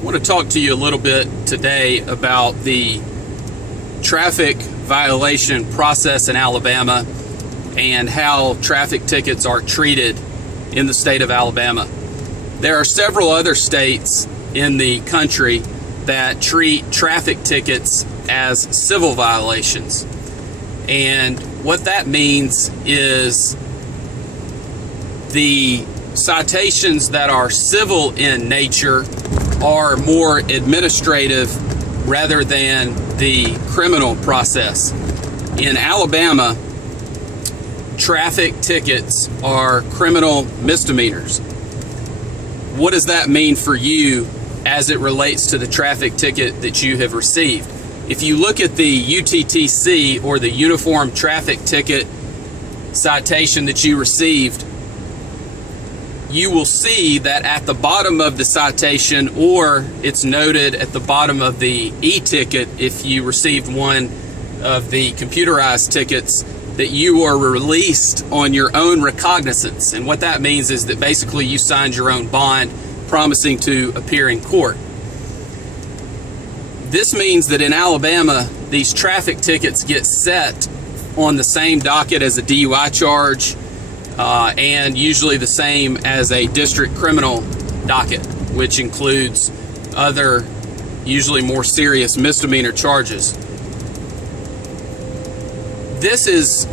I want to talk to you a little bit today about the traffic violation process in Alabama and how traffic tickets are treated in the state of Alabama. There are several other states in the country that treat traffic tickets as civil violations. And what that means is the citations that are civil in nature are more administrative rather than the criminal process. In Alabama, traffic tickets are criminal misdemeanors. What does that mean for you as it relates to the traffic ticket that you have received? If you look at the UTTC, or the Uniform Traffic Ticket citation that you received, you will see that at the bottom of the citation, or it's noted at the bottom of the e-ticket if you received one of the computerized tickets, that you are released on your own recognizance. And what that means is that basically you signed your own bond promising to appear in court. This means that in Alabama, these traffic tickets get set on the same docket as a DUI charge, and usually the same as a district criminal docket, which includes other, usually more serious misdemeanor charges. This is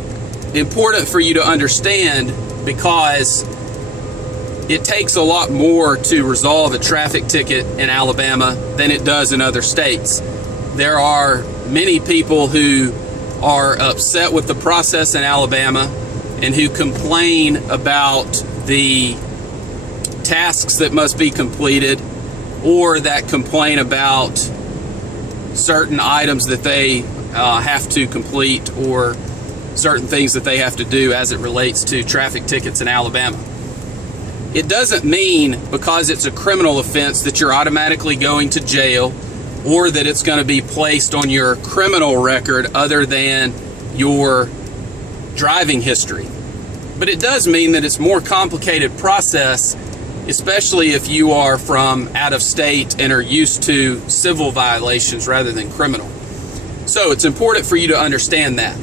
important for you to understand because it takes a lot more to resolve a traffic ticket in Alabama than it does in other states. There are many people who are upset with the process in Alabama and who complain about the tasks that must be completed, or that complain about certain items that they have to complete, or certain things that they have to do as it relates to traffic tickets in Alabama. It doesn't mean because it's a criminal offense that you're automatically going to jail, or that it's going to be placed on your criminal record other than your driving history. But it does mean that it's a more complicated process, especially if you are from out of state and are used to civil violations rather than criminal. So it's important for you to understand that.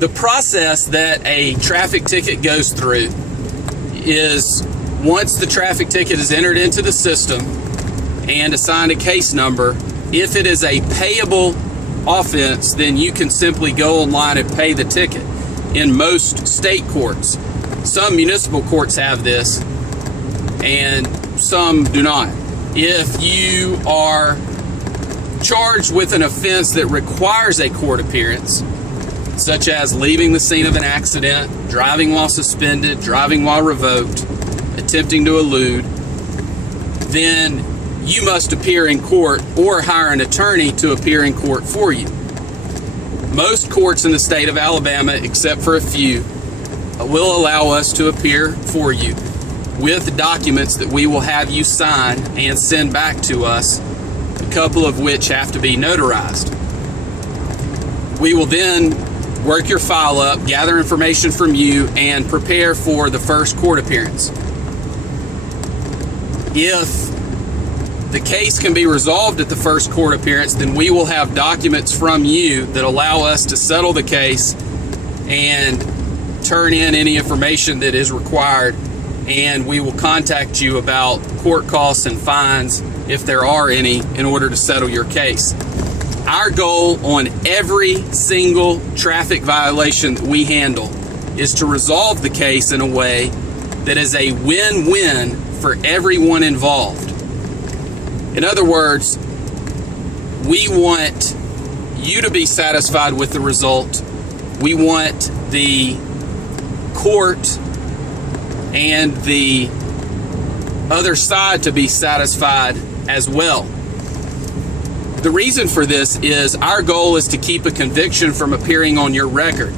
The process that a traffic ticket goes through is, once the traffic ticket is entered into the system and assigned a case number, if it is a payable offense, then you can simply go online and pay the ticket. In most state courts, some municipal courts have this and some do not. If you are charged with an offense that requires a court appearance, such as leaving the scene of an accident, driving while suspended, driving while revoked, attempting to elude, then you must appear in court or hire an attorney to appear in court for you. Most courts in the state of Alabama, except for a few, will allow us to appear for you with documents that we will have you sign and send back to us, a couple of which have to be notarized. We will then work your file up, gather information from you, and prepare for the first court appearance. If the case can be resolved at the first court appearance, then we will have documents from you that allow us to settle the case and turn in any information that is required, and we will contact you about court costs and fines, if there are any, in order to settle your case. Our goal on every single traffic violation that we handle is to resolve the case in a way that is a win-win for everyone involved. In other words, we want you to be satisfied with the result. We want the court and the other side to be satisfied as well. The reason for this is our goal is to keep a conviction from appearing on your record.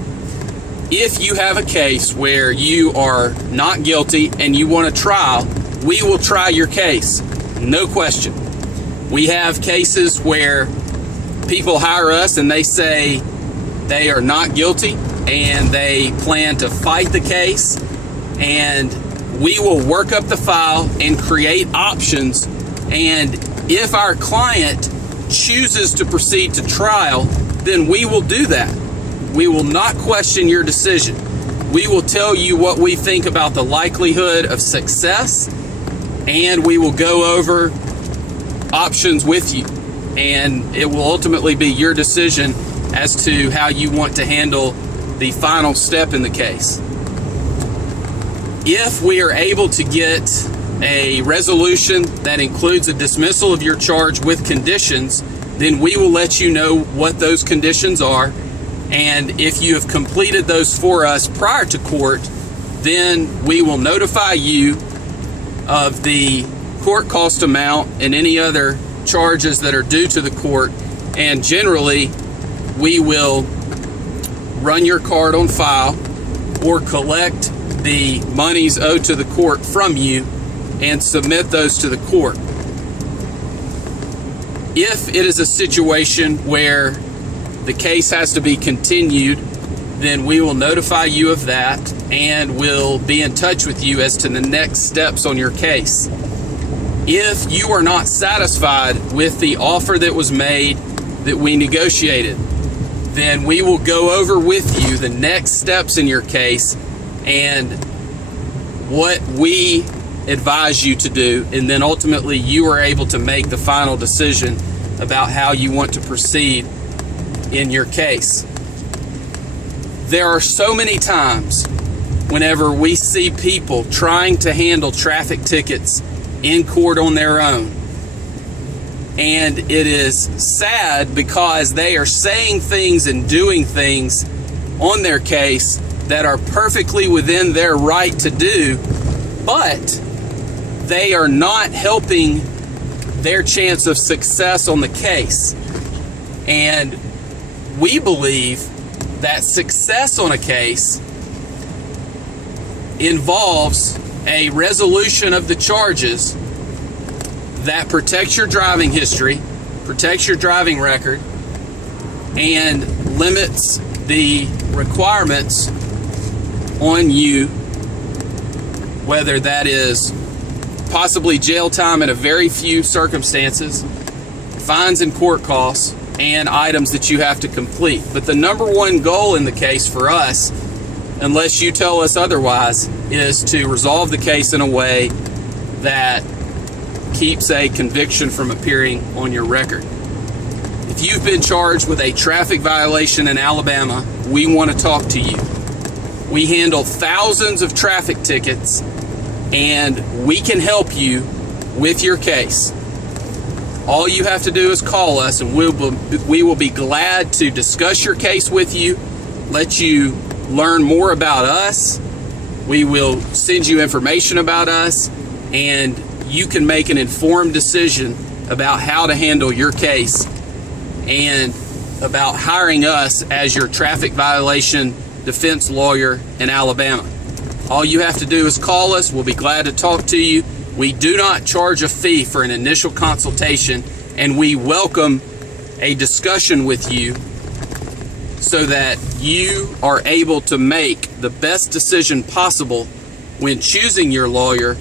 If you have a case where you are not guilty and you want a trial, we will try your case, no question. We have cases where people hire us and they say they are not guilty and they plan to fight the case, and we will work up the file and create options and If our client chooses to proceed to trial, then we will do that. We will not question your decision. We will tell you what we think about the likelihood of success, and we will go over options with you. And it will ultimately be your decision as to how you want to handle the final step in the case. If we are able to get a resolution that includes a dismissal of your charge with conditions, then we will let you know what those conditions are. And if you have completed those for us prior to court, then we will notify you of the court cost amount and any other charges that are due to the court. And generally, we will run your card on file or collect the monies owed to the court from you and submit those to the court. If it is a situation where the case has to be continued, then we will notify you of that and will be in touch with you as to the next steps on your case. If you are not satisfied with the offer that was made, that we negotiated, then we will go over with you the next steps in your case and what we advise you to do, and then ultimately you are able to make the final decision about how you want to proceed in your case. There are so many times whenever we see people trying to handle traffic tickets in court on their own, and it is sad because they are saying things and doing things on their case that are perfectly within their right to do, but they are not helping their chance of success on the case. And we believe that success on a case involves a resolution of the charges that protects your driving history, protects your driving record, and limits the requirements on you, whether that is possibly jail time in a very few circumstances, fines and court costs, and items that you have to complete. But the number one goal in the case for us, unless you tell us otherwise, is to resolve the case in a way that keeps a conviction from appearing on your record. If you've been charged with a traffic violation in Alabama, we want to talk to you. We handle thousands of traffic tickets, and we can help you with your case. All you have to do is call us, and we will be glad to discuss your case with you, let you learn more about us. We will send you information about us, and you can make an informed decision about how to handle your case and about hiring us as your traffic violation defense lawyer in Alabama. All you have to do is call us. We'll be glad to talk to you. We do not charge a fee for an initial consultation, and we welcome a discussion with you so that you are able to make the best decision possible when choosing your lawyer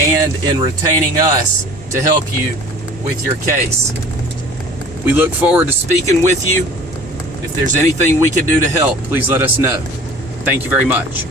and in retaining us to help you with your case. We look forward to speaking with you. If there's anything we can do to help, please let us know. Thank you very much.